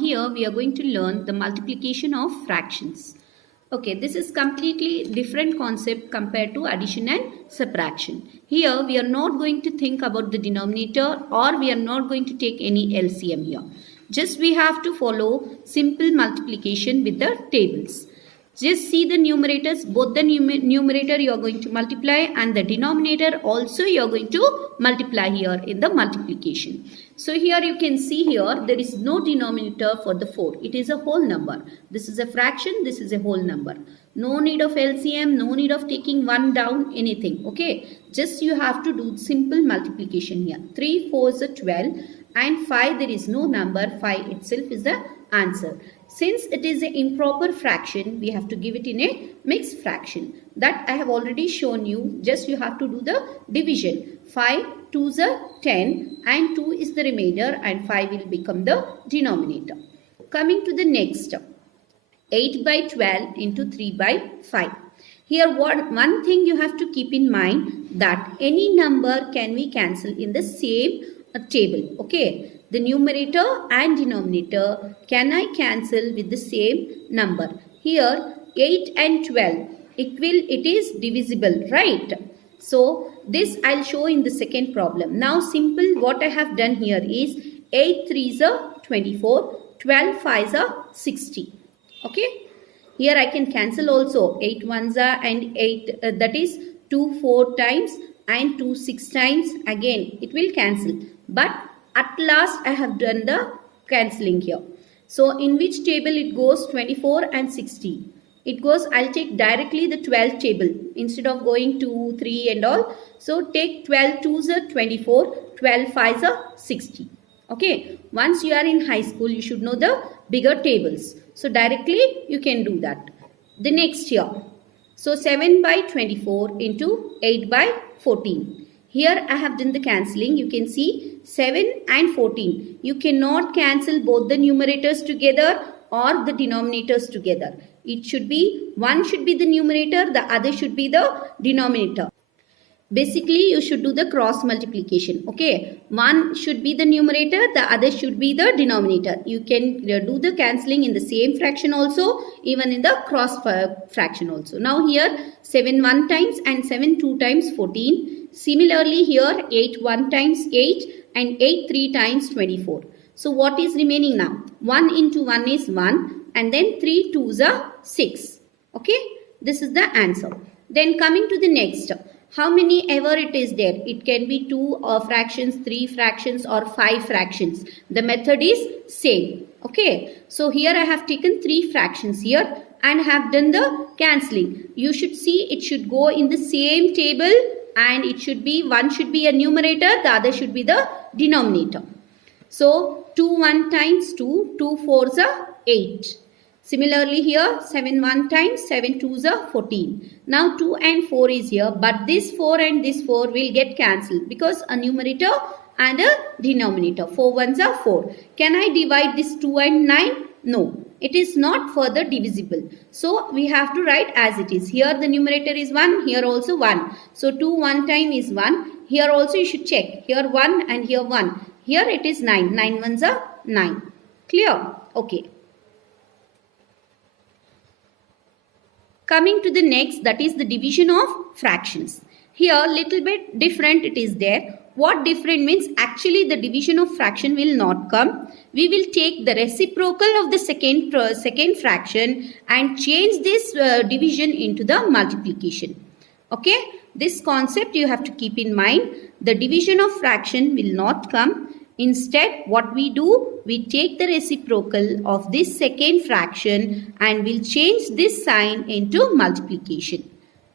here we are going to learn the multiplication of fractions. Okay, this is completely different concept compared to addition and subtraction. Here we are not going to think about the denominator, or we are not going to take any LCM here. Just we have to follow simple multiplication with the tables. Just see the numerators, both the numerator you are going to multiply and the denominator also you are going to multiply here in the multiplication. So here you can see here there is no denominator for the 4. It is a whole number. This is a fraction, this is a whole number. No need of LCM, no need of taking 1 down, anything. Okay, just you have to do simple multiplication here. 3 4s are 12 and 5 there is no number. 5 itself is the answer. Since it is an improper fraction, we have to give it in a mixed fraction. That I have already shown you. Just you have to do the division. 5 2s are 10 and 2 is the remainder and 5 will become the denominator. Coming to the next. 8 by 12 into 3 by 5. Here one thing you have to keep in mind, that any number can be cancelled in the same table. Okay. The numerator and denominator can I cancel with the same number. Here 8 and 12 it is divisible, right? So this I'll show in the second problem. Now simple what I have done here is 8 3s are 24, 12 5s are 60. Okay. Here I can cancel also 8 1s are and 8 that is 2 4 times and 2 6 times. Again it will cancel. But at last I have done the cancelling here. So in which table it goes 24 and 60. It goes, I'll take directly the 12 table instead of going 2, 3 and all. So take 12 2s are 24, 12 5s are 60. Okay. Once you are in high school, you should know the bigger tables. So directly you can do that. The next here. So 7 by 24 into 8 by 14. Here I have done the cancelling. You can see 7 and 14. You cannot cancel both the numerators together or the denominators together. It should be, one should be the numerator, the other should be the denominator. Basically, you should do the cross multiplication. Okay, one should be the numerator, the other should be the denominator. You can do the cancelling in the same fraction also, even in the cross fraction also. Now here 7 1 times and 7 2 times 14. Similarly here 8 1 times 8 and 8 3 times 24. So what is remaining now? 1 into 1 is 1 and then 3 2s are 6. Okay, this is the answer. Then coming to the next. How many ever it is there? It can be 2 fractions, 3 fractions or 5 fractions. The method is same. Okay. So here I have taken 3 fractions here and have done the cancelling. You should see it should go in the same table and it should be, one should be a numerator, the other should be the denominator. So 2 1 times 2, 2 4s are 8. Similarly here 7 1 times 7 2s are 14. Now 2 and 4 is here, but this 4 and this 4 will get cancelled because a numerator and a denominator. 4 1s are 4. Can I divide this 2 and 9? No, it is not further divisible. So we have to write as it is. Here the numerator is 1, here also 1. So 2 1 time is 1. Here also you should check. Here 1 and here 1. Here it is 9. 9 1s are 9. Clear? Okay. Coming to the next, that is the division of fractions. Here little bit different it is there. What different means, actually the division of fraction will not come. We will take the reciprocal of the second fraction and change this division into the multiplication. Okay, this concept you have to keep in mind. The division of fraction will not come. Instead, what we do, we take the reciprocal of this second fraction and we'll change this sign into multiplication.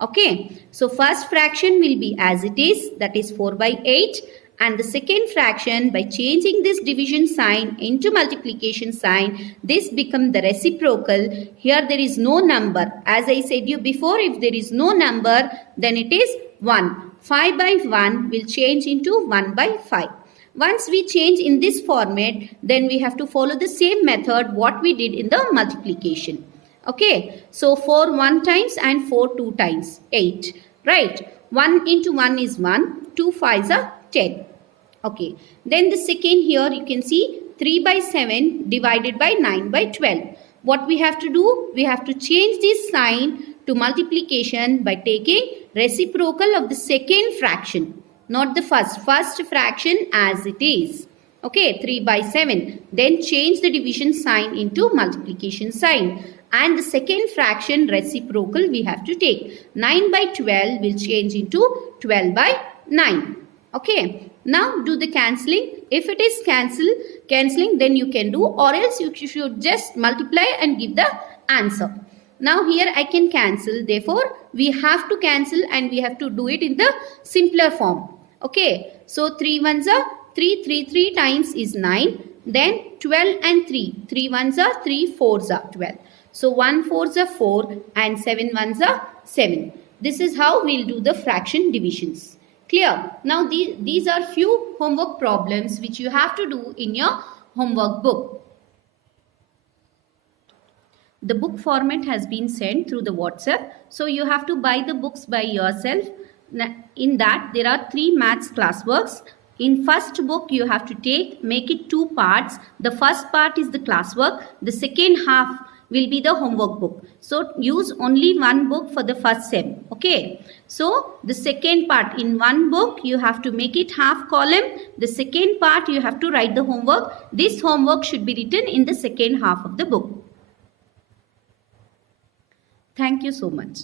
Okay, so first fraction will be as it is, that is 4 by 8. And the second fraction, by changing this division sign into multiplication sign, this becomes the reciprocal. Here there is no number. As I said you before, if there is no number, then it is 1. 5 by 1 will change into 1 by 5. Once we change in this format, then we have to follow the same method what we did in the multiplication. Okay, so 4 1 times and 4 2 times 8. Right, 1 into 1 is 1, 2 5s are 10. Okay, then the second here you can see 3 by 7 divided by 9 by 12. What we have to do? We have to change this sign to multiplication by taking reciprocal of the second fraction, not the first fraction as it is. Okay, 3 by 7. Then change the division sign into multiplication sign. And the second fraction reciprocal we have to take. 9 by 12 will change into 12 by 9. Okay. Now do the cancelling. If it is cancelling, then you can do, or else you should just multiply and give the answer. Now here I can cancel. Therefore, we have to cancel and we have to do it in the simpler form. Okay. So 3 ones are 3 times is 9. Then 12 and 3 ones are 3 fours are 12. So 1 fours are 4 and 7 ones are 7. This is how we'll do the fraction divisions. Clear? Now these are few homework problems which you have to do in your homework book. The book format has been sent through the WhatsApp. So you have to buy the books by yourself. In that there are 3 maths classworks. In first book you have to make it 2 parts. The first part is the classwork. The second half will be the homework book. So use only one book for the first sem. Okay. So the second part, in one book you have to make it half column. The second part you have to write the homework. This homework should be written in the second half of the book. Thank you so much.